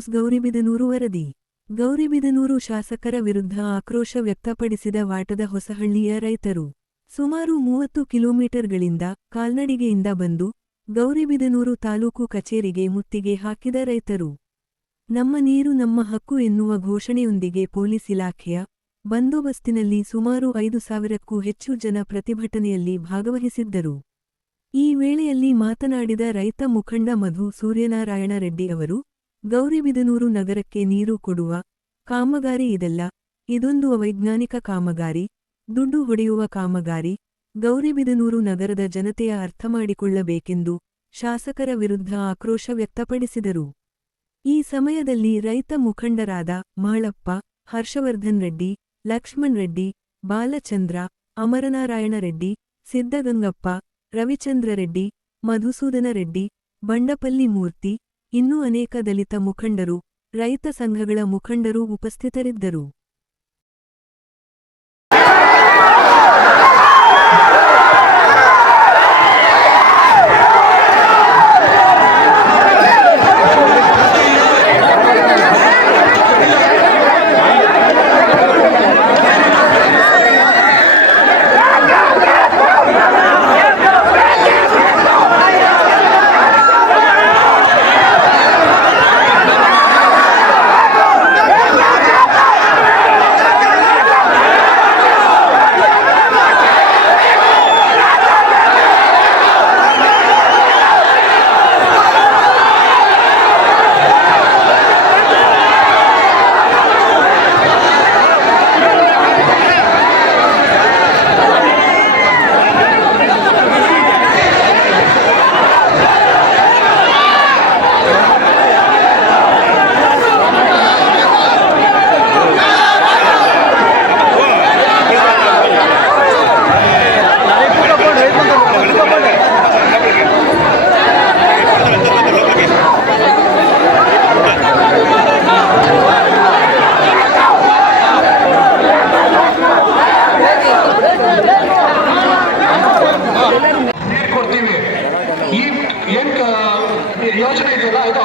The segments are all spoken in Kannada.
ನ್ಯೂಸ್ ಗೌರಿಬಿದನೂರು ವರದಿ. ಗೌರಿಬಿದನೂರು ಶಾಸಕರ ವಿರುದ್ಧ ಆಕ್ರೋಶ ವ್ಯಕ್ತಪಡಿಸಿದ ವಾಟದ ಹೊಸಹಳ್ಳಿಯ ರೈತರು. ಸುಮಾರು ಮೂವತ್ತು ಕಿಲೋಮೀಟರ್ಗಳಿಂದ ಕಾಲ್ನಡಿಗೆಯಿಂದ ಬಂದು ಗೌರಿಬಿದನೂರು ತಾಲೂಕು ಕಚೇರಿಗೆ ಮುತ್ತಿಗೆ ಹಾಕಿದ ರೈತರು. ನಮ್ಮ ನೀರು ನಮ್ಮ ಹಕ್ಕು ಎನ್ನುವ ಘೋಷಣೆಯೊಂದಿಗೆ ಪೊಲೀಸ್ ಇಲಾಖೆಯ ಬಂದೋಬಸ್ತಿನಲ್ಲಿ ಸುಮಾರು ಐದು ಸಾವಿರಕ್ಕೂ ಹೆಚ್ಚು ಜನ ಪ್ರತಿಭಟನೆಯಲ್ಲಿ ಭಾಗವಹಿಸಿದ್ದರು. ಈ ವೇಳೆಯಲ್ಲಿ ಮಾತನಾಡಿದ ರೈತ ಮುಖಂಡ ಮಧು ಸೂರ್ಯನಾರಾಯಣ ರೆಡ್ಡಿ ಅವರು ಗೌರಿಬಿದನೂರು ನಗರಕ್ಕೆ ನೀರು ಕೊಡುವ ಕಾಮಗಾರಿ ಇದೆಲ್ಲ. ಇದೊಂದು ಅವೈಜ್ಞಾನಿಕ ಕಾಮಗಾರಿ, ದುಡ್ಡು ಹೊಡೆಯುವ ಕಾಮಗಾರಿ. ಗೌರಿಬಿದನೂರು ನಗರದ ಜನತೆಯ ಅರ್ಥಮಾಡಿಕೊಳ್ಳಬೇಕೆಂದು ಶಾಸಕರ ವಿರುದ್ಧ ಆಕ್ರೋಶ ವ್ಯಕ್ತಪಡಿಸಿದರು. ಈ ಸಮಯದಲ್ಲಿ ರೈತ ಮುಖಂಡರಾದ ಮಾಳಪ್ಪ, ಹರ್ಷವರ್ಧನ್ ರೆಡ್ಡಿ, ಲಕ್ಷ್ಮಣ್ ರೆಡ್ಡಿ, ಬಾಲಚಂದ್ರ, ಅಮರನಾರಾಯಣ ರೆಡ್ಡಿ ಸಿದ್ದಗಂಗಪ್ಪ ರವಿಚಂದ್ರ ರೆಡ್ಡಿ, ಮಧುಸೂದನ ರೆಡ್ಡಿ, ಬಂಡಪಲ್ಲಿ ಮೂರ್ತಿ ಇನ್ನೂ ಅನೇಕ ದಲಿತ ಮುಖಂಡರು ರೈತ ಸಂಘಗಳ ಮುಖಂಡರು ಉಪಸ್ಥಿತರಿದ್ದರು.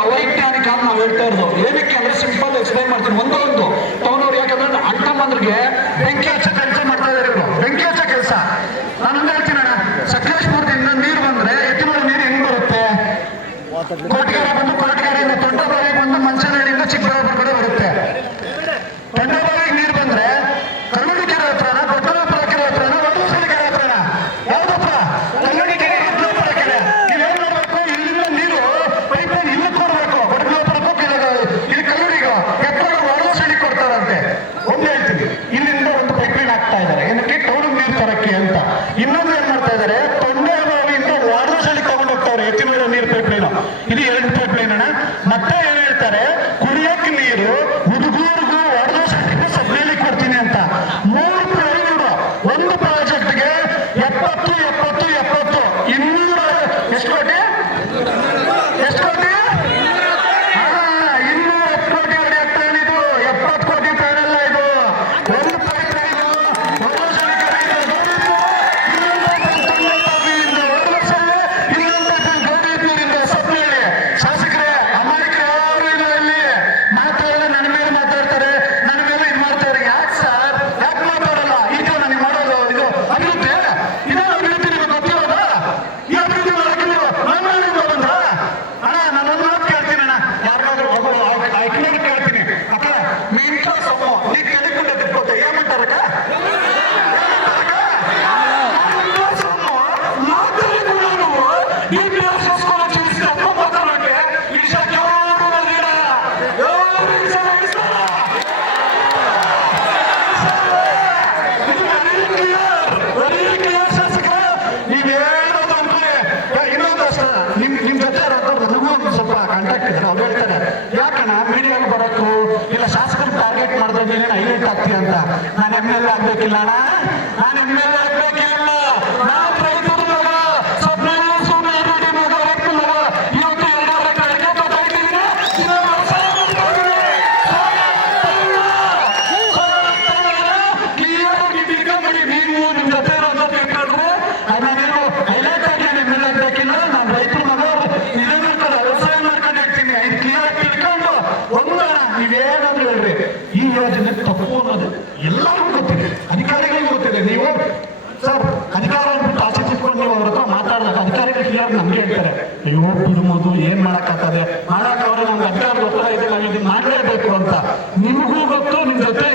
ಅವೈಜ್ಞಾನಿಕ ಅಂತ ನಾವು ಹೇಳ್ತಾ ಇರೋದು? ಏನಕ್ಕೆ ಅಂದ್ರೆ ಸಿಂಪಲ್ ಎಕ್ಸ್ಪ್ಲೈನ್ ಮಾಡ್ತೀನಿ. ಒಂದು ಒಂದು. ತವನವ್ರು ಯಾಕಂದ್ರೆ ಅಣ್ಣ ಬಂದ್ರಿಗೆ ಬೆಂಕಿ ಹಚ್ಚ ಕೆಲಸ ಮಾಡ್ತಾ ಇದಾರೆ ಇವರು. ಬೆಂಕಿ ಹಚ್ಚ ಕೆಲಸ. ನಾನೊಂದು ಹೇಳ್ತೀನಿ ಅಣ್ಣ. ಸಕಲೇಶ್ಪುರದಿಂದ ನೀರು ಬಂದ್ರೆ ಎತ್ತಿನ ನೀರು ಹೆಂಗ್ ಬರುತ್ತೆ? ಕೋಟಿಗಾರ ಬಂದು 带着来 ನೀನೇನು ಹೈಲೈಟ್ ಆಗ್ತೀಯ ಅಂತ. ನಾನು ಎಂ ಎಲ್ ಎ ಆಗ್ಬೇಕಿಲ್ಲ ಅಣ್ಣ. ನಾನು ಎಂ ಎಲ್ ಎ ನಮ್ಗೆ ಹೇಳ್ತಾರೆ, ಅಯ್ಯೋ ತಿರುಮೋದು ಏನ್ ಮಾಡಕ್ಕಾಗ್ತದೆ? ಮಾಡಕ್ ಅವ್ರಿಗೆ ನಮ್ಗೆ ಅಡ್ಡ ಗೊತ್ತಾ ಇದೆ ನಾವು ಇದನ್ನ ಮಾಡಲೇಬೇಕು ಅಂತ. ನಿಮಗೂ ಗೊತ್ತು, ನಿಮ್ ಜೊತೆ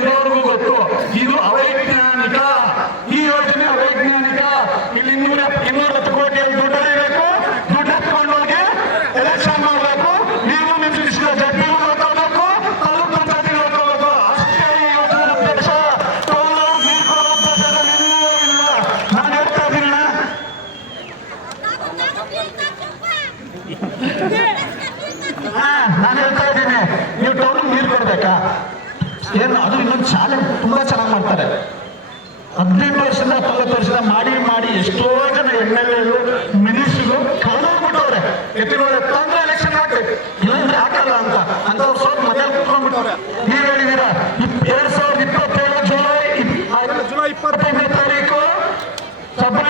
ನಾನು ಹೇಳ್ತಾ ಇದ್ದೀನಿ, ನೀವು ಟೌನ್ ನೀರು ಕೊಡ್ಬೇಕಾ? ಏನು, ಅದು ಇನ್ನೊಂದು ಶಾಲೆ, ತುಂಬಾ ಚೆನ್ನಾಗಿ ಮಾಡ್ತಾರೆ. ಹದಿನೆಂಟು ವರ್ಷದಿಂದ ಹತ್ತೊಂಬತ್ತು ವರ್ಷದಿಂದ ಮಾಡಿ ಮಾಡಿ ಎಷ್ಟೋ ಜನ ಎಂ ಎಲ್ ಎಗಳು, ಮಿನಿಸ್ಟ್ರು ಕಳೆದೋಗ್ಬಿಟ್ಟವ್ರೆ ಎತ್ತಿನವ್ರು ಎತ್ತಂದ್ರೆ ಎಲೆಕ್ಷನ್ ಹಾಕ್ರಿ ಇಲ್ಲಾಂದ್ರೆ ಹಾಕಲ್ಲ ಅಂತ. ಅಂತವ್ರು ಸ್ವಲ್ಪ ಮನೇಲಿ ಕುತ್ಕೊಂಡ್ಬಿಟ್ಟವ್ರೆ ನೀವ್ ಹೇಳಿದೀರ ಎರಡ್ ಸಾವಿರದ ಇಪ್ಪತ್ತೇಳು ಜುಲೈ ಜುಲೈ ಇಪ್ಪತ್ತೈದನೇ ತಾರೀಕು ಸಭೆ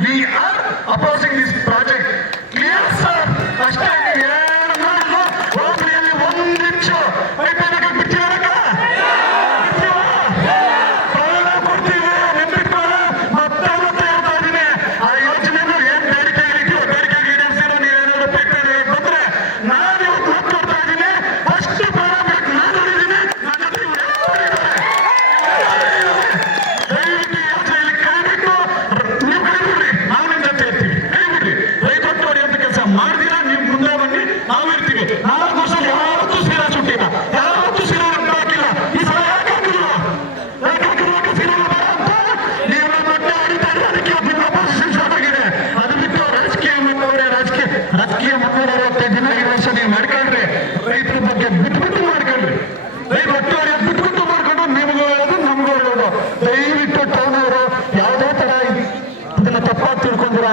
we are opposing this project. ¡Nada! Ah,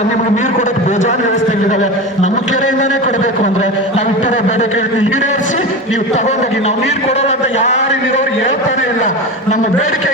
ನಿಮ್ಗೆ ನೀರು ಕೊಡಕ್ ಬೋಜಾನ ವ್ಯವಸ್ಥೆಗಳಿದಾವೆ ನಮ್ಮ ಕೆರೆಯಿಂದಾನೇ ಕೊಡಬೇಕು ಅಂದ್ರೆ ನಾವು ಇಟ್ಟರೆ ಬೇಡಿಕೆಯನ್ನು ಈಡೇರಿಸಿ ನೀವು ತಗೊಂಡೋಗಿ, ನಾವು ನೀರು ಕೊಡೋಲ್ಲ ಅಂತ ಯಾರು ಇರೋರು ಹೇಳ್ತಾನೆ ಇಲ್ಲ. ನಮ್ಮ ಬೇಡಿಕೆ